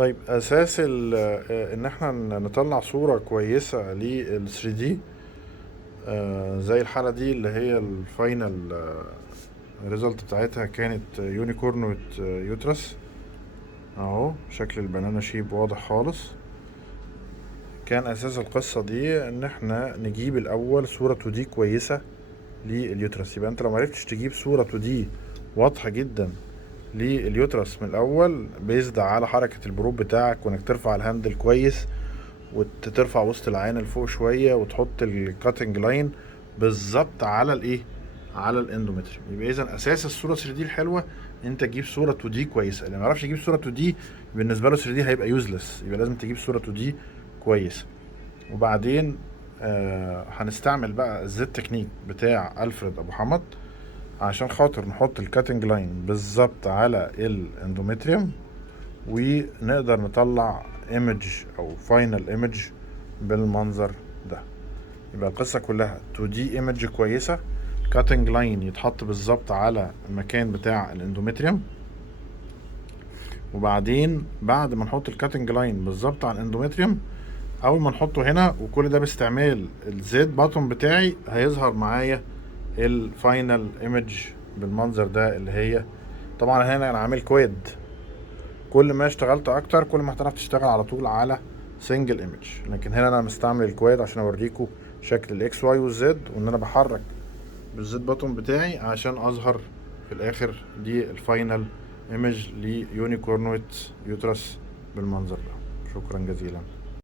طيب اساس ان احنا نطلع صورة كويسة لل 3D، زي الحالة دي اللي هي الفاينل ريزلت بتاعتها كانت يونيكورن ويت يوترس. اهو شكل البنانا شيب واضح خالص. كان اساس القصة دي ان احنا نجيب الاول صورة 2D كويسة لليوترس. يبقى انت لو معرفتش تجيب صورة 2D واضحة جدا لليوترس من الاول، بيزد على حركة البروب بتاعك وانك ترفع الهاندل كويس وترفع وسط العين لفوق شويه وتحط الكاتنج لاين بالظبط على الايه، على الاندومتريوم. يبقى اذا اساس الصوره 3 دي الحلوه ان انت تجيب صوره 2 دي كويسه. اللي ما يعرفش يجيب صوره 2 دي بالنسبه له 3 دي هيبقى يوزلس. يبقى لازم تجيب صوره 2 دي كويسه. وبعدين هنستعمل بقى الزد تكنيك بتاع الفريد ابو حمد عشان خاطر نحط الكاتنج لاين بالظبط على الاندومتريوم ونقدر نطلع ايمج او فاينل ايمج بالمنظر ده. يبقى القصة كلها 2D ايمج كويسة، كاتنج لاين يتحط بالظبط على المكان بتاع الاندومتريوم، وبعدين بعد ما نحط الكاتنج لاين بالظبط على الاندومتريوم، اول ما نحطه هنا وكل ده باستعمال الزيت باتون بتاعي هيظهر معايا الفاينل ايمج بالمنظر ده. اللي هي طبعا هنا انا عامل كويد، كل ما اشتغلت اكتر كل ما هتعرف تشتغل على طول على سنجل ايمج، لكن هنا انا مستعمل الكواد عشان اوريكم شكل الاكس واي والزد، وان انا بحرك بالزد باتون بتاعي عشان اظهر في الاخر دي الفاينل ايمج ليونيكورن ويت يوترس بالمنظر ده. شكرا جزيلا.